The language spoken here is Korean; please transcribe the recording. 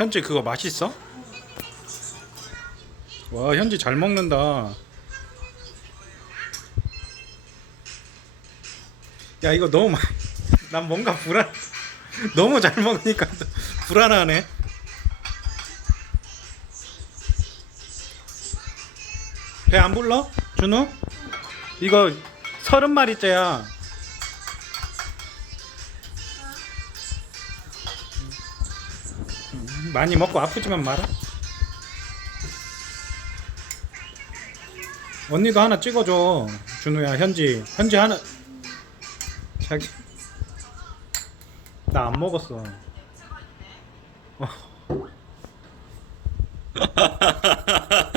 현지 그거 맛있어? 와 현지 잘 먹는다. 야 이거 너무 많이. 난 뭔가 불안. 너무 잘 먹으니까 불안하네. 배 안 불러? 준우? 이거 서른 마리째야. 많이 먹고 아프지만 마라. 언니도 하나 찍어줘. 준우야, 현지. 현지 하나. 자기. 나 안 먹었어.